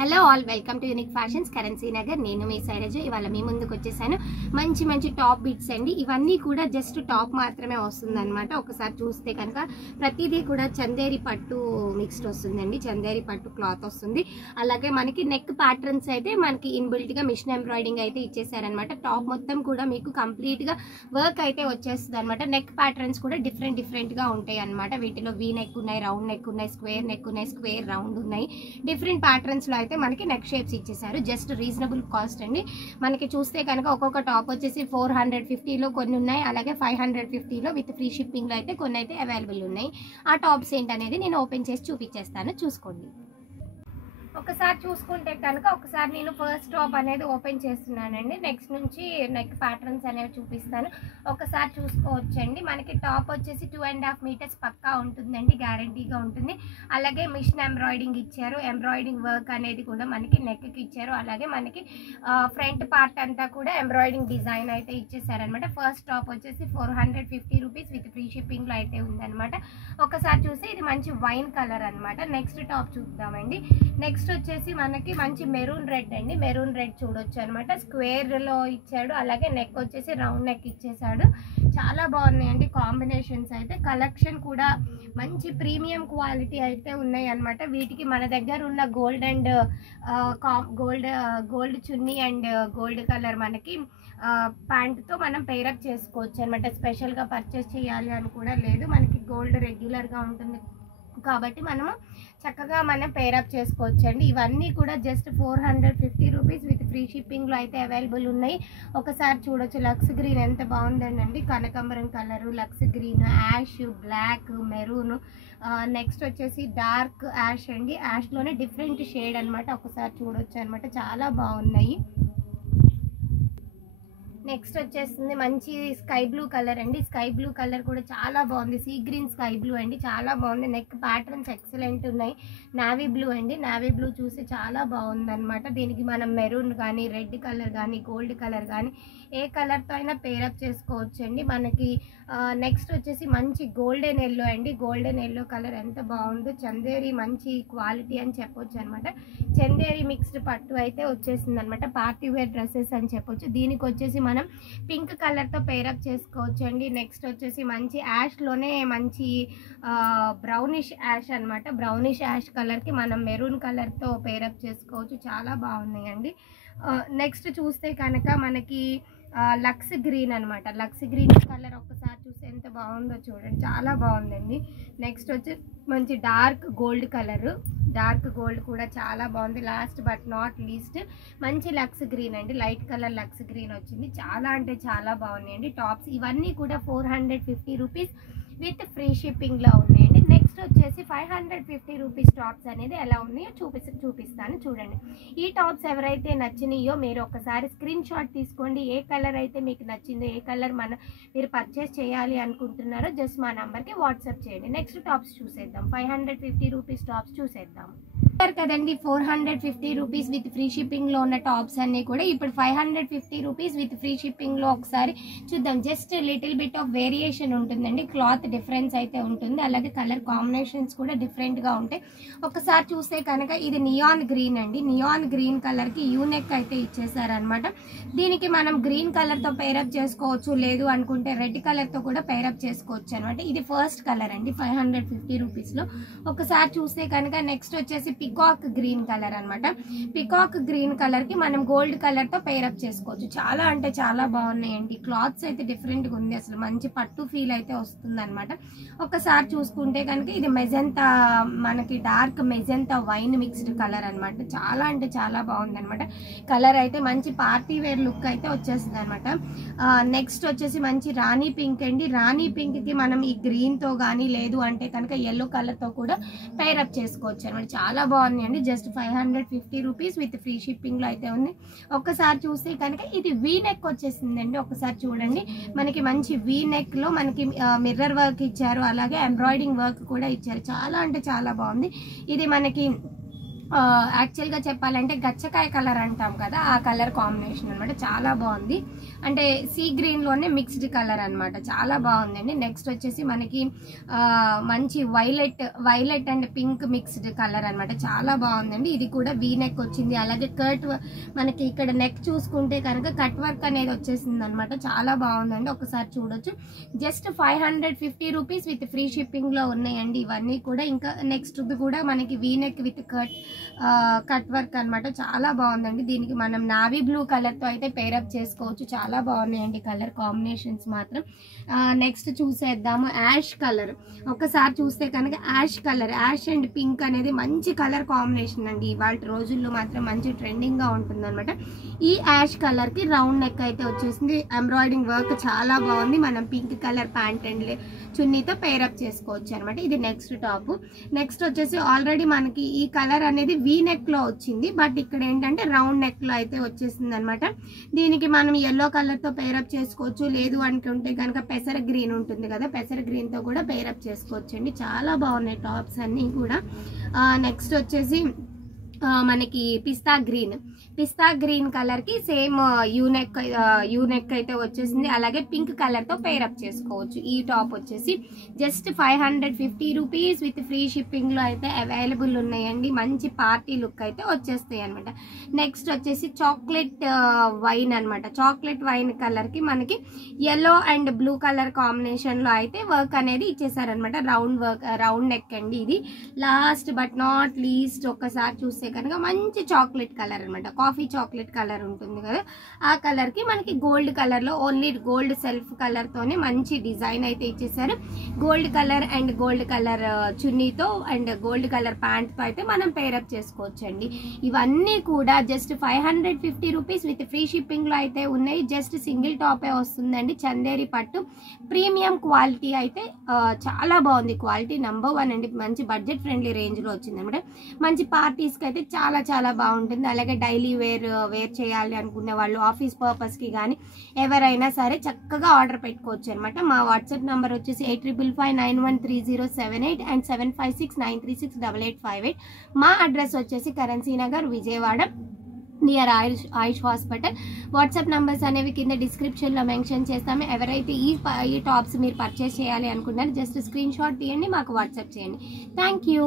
Hello all, welcome to unique fashions currency Nagar. నేను మీ శైలజ. ఇవాళ మీ ముందుకు వచ్చేసాను. మంచి మంచి టాప్ బిట్స్ అండి. ఇవన్నీ కూడా జస్ట్ టాప్ మాత్రమే వస్తుంది అనమాట. ఒకసారి చూస్తే కనుక ప్రతిదీ కూడా చందేరి పట్టు మిక్స్డ్ వస్తుందండి. చందేరి పట్టు క్లాత్ వస్తుంది. అలాగే మనకి నెక్ ప్యాటర్న్స్ అయితే మనకి ఇన్బిల్ట్ గా మిషన్ ఎంబ్రాయిడింగ్ అయితే ఇచ్చేసారనమాట. టాప్ మొత్తం కూడా మీకు కంప్లీట్ గా వర్క్ అయితే వచ్చేస్తుంది అనమాట. నెక్ ప్యాటర్న్స్ కూడా డిఫరెంట్ గా ఉంటాయి అనమాట. వీటిలో వీ నెక్ ఉన్నాయి, రౌండ్ నెక్ ఉన్నాయి, స్క్వేర్ నెక్ ఉన్నాయి, స్క్వేర్ రౌండ్ ఉన్నాయి. డిఫరెంట్ ప్యాటర్న్స్ లో అయితే మనకి నెక్ షేప్స్ ఇచ్చేసారు. జస్ట్ రీజనబుల్ కాస్ట్ అండి. మనకి చూస్తే కనుక ఒక్కొక్క టాప్ వచ్చేసి 450లో కొన్ని ఉన్నాయి, అలాగే 550లో విత్ ఫ్రీ షిప్పింగ్ లో అయితే కొన్ని అయితే అవైలబుల్ ఉన్నాయి. ఆ టాప్స్ ఏంటనేది నేను ఓపెన్ చేసి చూపించేస్తాను, చూసుకోండి. ఒకసారి చూసుకుంటే కనుక ఒకసారి నేను ఫస్ట్ టాప్ అనేది ఓపెన్ చేస్తున్నానండి. నెక్స్ట్ నుంచి నెక్ ప్యాటర్న్స్ అనేవి చూపిస్తాను. ఒకసారి చూసుకోవచ్చండి. మనకి టాప్ వచ్చేసి 2.5 మీటర్స్ పక్కా ఉంటుందండి, గ్యారంటీగా ఉంటుంది. అలాగే మిషన్ ఎంబ్రాయిడింగ్ ఇచ్చారు. ఎంబ్రాయిడింగ్ వర్క్ అనేది కూడా మనకి నెక్కి ఇచ్చారు. అలాగే మనకి ఫ్రంట్ పార్ట్ అంతా కూడా ఎంబ్రాయిడింగ్ డిజైన్ అయితే ఇచ్చేసారనమాట. ఫస్ట్ టాప్ వచ్చేసి 450 రూపీస్ విత్ ఫ్రీ షిప్పింగ్లో అయితే ఉందన్నమాట. ఒకసారి చూసి ఇది మంచి వైన్ కలర్ అనమాట. నెక్స్ట్ టాప్ చూద్దామండి. నెక్స్ట్ వచ్చేసి మనకి మంచి మెరూన్ రెడ్ అండి. మెరూన్ రెడ్ చూడొచ్చు అనమాట. స్క్వేర్ లో ఇచ్చాడు. అలాగే నెక్ వచ్చేసి రౌండ్ నెక్ ఇచ్చేసాడు. చాలా బాగున్నాయండి కాంబినేషన్స్ అయితే. కలెక్షన్ కూడా మంచి ప్రీమియం క్వాలిటీ అయితే ఉన్నాయి అనమాట. వీటికి మన దగ్గర ఉన్న gold and gold chunni and gold colour మనకి ప్యాంట్తో మనం పేరప్ చేసుకోవచ్చు అనమాట. స్పెషల్గా పర్చేస్ చేయాలి అని కూడా లేదు. మనకి గోల్డ్ రెగ్యులర్గా ఉంటుంది కాబట్టి మనము చక్కగా మనం పేరప్ చేసుకోవచ్చు అండి. ఇవన్నీ కూడా జస్ట్ 450 రూపీస్ విత్ ఫ్రీ షిప్పింగ్లో అయితే అవైలబుల్ ఉన్నాయి. ఒకసారి చూడొచ్చు. లక్స్ గ్రీన్ ఎంత బాగుందండి. కనకాంబరం colour, lux green, ash, black, maroon, next వచ్చేసి డార్క్ యాష్ అండి. యాష్లోనే డిఫరెంట్ షేడ్ అనమాట. ఒకసారి చూడొచ్చు అనమాట. చాలా బాగున్నాయి. నెక్స్ట్ వచ్చేస్తుంది మంచి స్కై బ్లూ కలర్ అండి. స్కై బ్లూ కలర్ కూడా చాలా బాగుంది. సీ గ్రీన్ స్కై బ్లూ అండి, చాలా బాగుంది. నెక్ ప్యాటర్న్స్ ఎక్సలెంట్ ఉన్నాయి. నావీ బ్లూ అండి. నావీ బ్లూ చూసి చాలా బాగుంది అనమాట. దీనికి మనం మెరూన్ కానీ, రెడ్ కలర్ కానీ, గోల్డ్ కలర్ కానీ ఏ కలర్తో అయినా పేరప్ చేసుకోవచ్చు అండి. మనకి నెక్స్ట్ వచ్చేసి మంచి గోల్డెన్ ఎల్లో అండి. గోల్డెన్ ఎల్లో కలర్ ఎంత బాగుందో. చందేరి మంచి క్వాలిటీ అని చెప్పొచ్చు అనమాట. చందేరి మిక్స్డ్ పట్టు అయితే వచ్చేసింది అనమాట. పార్టీ వేర్ డ్రెస్సెస్ అని చెప్పొచ్చు. దీనికి వచ్చేసి మనం పింక్ కలర్తో పేరప్ చేసుకోవచ్చు అండి. నెక్స్ట్ వచ్చేసి మంచి యాష్లోనే మంచి బ్రౌనిష్ యాష్ అనమాట. బ్రౌనిష్ యాష్ కలర్కి మనం మెరూన్ కలర్తో పేరప్ చేసుకోవచ్చు. చాలా బాగున్నాయండి. నెక్స్ట్ చూస్తే కనుక మనకి లక్స్ గ్రీన్ అనమాట. లక్స్ గ్రీన్ కలర్ ఒక్కసారి చూస్తే ఎంత బాగుందో చూడండి. చాలా బాగుందండి. నెక్స్ట్ వచ్చి మంచి dark gold colour. Dark gold కూడా చాలా బాగుంది. లాస్ట్ బట్ నాట్ లీస్ట్ మంచి లక్స్ గ్రీన్ అండి. లైట్ కలర్ లక్స్ గ్రీన్ వచ్చింది. చాలా అంటే చాలా బాగున్నాయండి టాప్స్. ఇవన్నీ కూడా 450 రూపీస్ విత్ ఫ్రీ షిప్పింగ్లో ఉన్నాయండి. నెక్స్ట్ వచ్చేసి 550 రూపీస్ టాప్స్ అనేది ఎలా ఉన్నాయో చూపిస్తాను చూడండి. ఈ టాప్స్ ఎవరైతే నచ్చినాయో మీరు ఒకసారి స్క్రీన్ షాట్ తీసుకోండి. ఏ కలర్ అయితే మీకు నచ్చిందో, ఏ కలర్ మీరు పర్చేస్ చేయాలి అనుకుంటున్నారో జస్ట్ మా నెంబర్కి వాట్సాప్ చేయండి. నెక్స్ట్ టాప్స్ చూసేద్దాం. 550 రూపీస్ టాప్స్ చూసేద్దాం కదండి. 450 రూపీస్ విత్ ఫ్రీ షిప్పింగ్లో ఉన్న టాప్స్ అన్నీ కూడా ఇప్పుడు 550 రూపీస్ విత్ ఫ్రీ షిప్పింగ్లో ఒకసారి చూద్దాం. Just little bit of variation ఉంటుందండి. క్లాత్ డిఫరెన్స్ అయితే ఉంటుంది. అలాగే కలర్ కాంబినేషన్స్ కూడా డిఫరెంట్గా ఉంటాయి. ఒకసారి చూస్తే కనుక ఇది నియాన్ గ్రీన్ అండి. నియాన్ గ్రీన్ కలర్కి యూనెక్ అయితే ఇచ్చేసారనమాట. దీనికి మనం గ్రీన్ కలర్తో పేరప్ చేసుకోవచ్చు, లేదు అనుకుంటే రెడ్ కలర్తో కూడా పేరప్ చేసుకోవచ్చు అనమాట. ఇది ఫస్ట్ కలర్ అండి 550 రూపీస్లో. ఒకసారి చూస్తే కనుక నెక్స్ట్ వచ్చేసి పికాక్ గ్రీన్ కలర్ అనమాట. పికాక్ గ్రీన్ కలర్కి మనం గోల్డ్ కలర్తో పేరప్ చేసుకోవచ్చు. చాలా అంటే చాలా బాగున్నాయండి. క్లాత్స్ అయితే డిఫరెంట్గా ఉంది. అసలు మంచి పట్టు ఫీల్ అయితే వస్తుంది అనమాట. ఒకసారి చూసుకుంటే కనుక ఇది మెజెంతా, మనకి dark magenta wine mixed colour అనమాట. చాలా అంటే చాలా బాగుంది అనమాట. కలర్ అయితే మంచి పార్టీ వేర్ లుక్ అయితే వచ్చేస్తుంది అనమాట. నెక్స్ట్ వచ్చేసి మంచి రాణి పింక్ అండి. రాణి పింక్కి మనం ఈ గ్రీన్తో కానీ, లేదు అంటే కనుక ఎల్లో కలర్తో కూడా పేరప్ చేసుకోవచ్చు అనమాట. చాలా బాగుంది. జస్ట్ 550 రూపీస్ విత్ ఫ్రీ షిప్పింగ్లో అయితే ఉంది. ఒక్కసారి చూస్తే కనుక ఇది వీ నెక్ వచ్చేసిందండి. ఒకసారి చూడండి. మనకి మంచి వీ నెక్లో మనకి మిర్రర్ వర్క్ ఇచ్చారు. అలాగే ఎంబ్రాయిడింగ్ వర్క్ కూడా ఇచ్చారు. చాలా అంటే చాలా బాగుంది. ఇది మనకి యాక్చువల్గా చెప్పాలంటే గచ్చకాయ కలర్ అంటాం కదా, ఆ కలర్ కాంబినేషన్ అనమాట. చాలా బాగుంది, అంటే సీ గ్రీన్లోనే మిక్స్డ్ కలర్ అనమాట. చాలా బాగుందండి. నెక్స్ట్ వచ్చేసి మనకి మంచి violet and pink mixed colour అనమాట. చాలా బాగుందండి. ఇది కూడా వీ నెక్ వచ్చింది. అలాగే కట్ మనకి ఇక్కడ నెక్ చూసుకుంటే కనుక కట్ వర్క్ అనేది వచ్చేసింది అనమాట. చాలా బాగుందండి, ఒకసారి చూడొచ్చు. జస్ట్ 550 రూపీస్ విత్ ఫ్రీ షిప్పింగ్లో ఉన్నాయండి ఇవన్నీ కూడా. ఇంకా నెక్స్ట్ కూడా మనకి V neck with cut work అనమాట. చాలా బాగుందండి. దీనికి మనం నావీ బ్లూ కలర్తో అయితే పేరప్ చేసుకోవచ్చు. చాలా బాగున్నాయండి కలర్ కాంబినేషన్స్ మాత్రం. నెక్స్ట్ చూసేద్దాము యాష్ కలర్. ఒకసారి చూస్తే కనుక యాష్ అండ్ పింక్ అనేది మంచి కలర్ కాంబినేషన్ అండి. ఇవాళ రోజుల్లో మాత్రం మంచి ట్రెండింగ్గా ఉంటుంది అనమాట. ఈ యాష్ కలర్కి రౌండ్ నెక్ అయితే వచ్చేసింది. ఎంబ్రాయిడింగ్ వర్క్ చాలా బాగుంది. మనం పింక్ కలర్ ప్యాంట్ అండ్ చున్నీతో పేరప్ చేసుకోవచ్చు అనమాట. ఇది నెక్స్ట్ టాప్. నెక్స్ట్ వచ్చేసి ఆల్రెడీ మనకి ఈ కలర్ అనేది వీ నెక్ లో వచ్చింది, బట్ ఇక్కడ ఏంటంటే రౌండ్ నెక్ లో అయితే వచ్చేసింది అనమాట. దీనికి మనం ఎల్లో కలర్ తో పేరప్ చేసుకోవచ్చు, లేదు అనుకుంటే కనుక పెసర గ్రీన్ ఉంటుంది కదా, పెసర గ్రీన్ తో కూడా పేరప్ చేసుకోవచ్చు అండి. చాలా బాగున్నాయి టాప్స్ అన్ని కూడా. నెక్స్ట్ వచ్చేసి మనకి పిస్తా గ్రీన్ కలర్ కి సేమ్ యూనెక్ అయితే వచ్చేసింది. అలాగే పింక్ కలర్ తో పేరప్ చేసుకోవచ్చు. ఈ టాప్ వచ్చేసి just 550 rupees with free shipping లో అయితే అవైలబుల్ ఉన్నాయండి. మంచి పార్టీ లుక్ అయితే వచ్చేస్తాయి అనమాట. నెక్స్ట్ వచ్చేసి చాక్లెట్ వైన్ అనమాట. చాక్లెట్ వైన్ కలర్ కి మనకి yellow and blue colour combination లో అయితే వర్క్ అనేది ఇచ్చేసారనమాట. రౌండ్ నెక్ అండి ఇది. లాస్ట్ బట్ నాట్ లీస్ట్ ఒక్కసారి చూస్తే కనుక మంచి చాక్లెట్ కలర్ అనమాట. కాఫీ చాక్లెట్ కలర్ ఉంటుంది కదా, ఆ కలర్ కి మనకి గోల్డ్ కలర్ లో ఓన్లీ గోల్డ్ సెల్ఫ్ కలర్ తోనే మంచి డిజైన్ అయితే ఇచ్చేసారు. Gold colour and gold colour చున్నీతో అండ్ గోల్డ్ కలర్ ప్యాంట్ తో అయితే మనం పేరప్ చేసుకోవచ్చు అండి. ఇవన్నీ కూడా just 550 rupees with free shipping లో అయితే ఉన్నాయి. జస్ట్ సింగిల్ టాపే వస్తుందండి. చందేరి పట్టు ప్రీమియం క్వాలిటీ అయితే చాలా బాగుంది. క్వాలిటీ నంబర్ 1 అండి. మంచి బడ్జెట్ ఫ్రెండ్లీ రేంజ్ లో వచ్చింది అనమాట. మంచి పార్టీస్ కి అయితే చాలా బాగుంటుంది. అలాగే డైలీ వేర్ చేయాలి అనుకునే వాళ్ళు, ఆఫీస్ పర్పస్ కి కానీ ఎవరైనా సరే చక్కగా ఆర్డర్ పెట్టుకోవచ్చు అనమాట. మా వాట్సాప్ నంబర్ వచ్చేసి 8555913078 అండ్ 7569368858. మా అడ్రస్ వచ్చేసి కరెన్సీ నగర్, విజయవాడ, నియర్ ఆయుష్ హాస్పిటల్. వాట్సాప్ నంబర్స్ అనేవి కింద డిస్క్రిప్షన్ లో మెన్షన్ చేస్తాము. ఎవరైతే ఈ టాప్స్ మీరు పర్చేస్ చేయాలి అనుకున్నారో జస్ట్ స్క్రీన్ షాట్ తీయండి, మాకు వాట్సాప్ చేయండి. Thank you.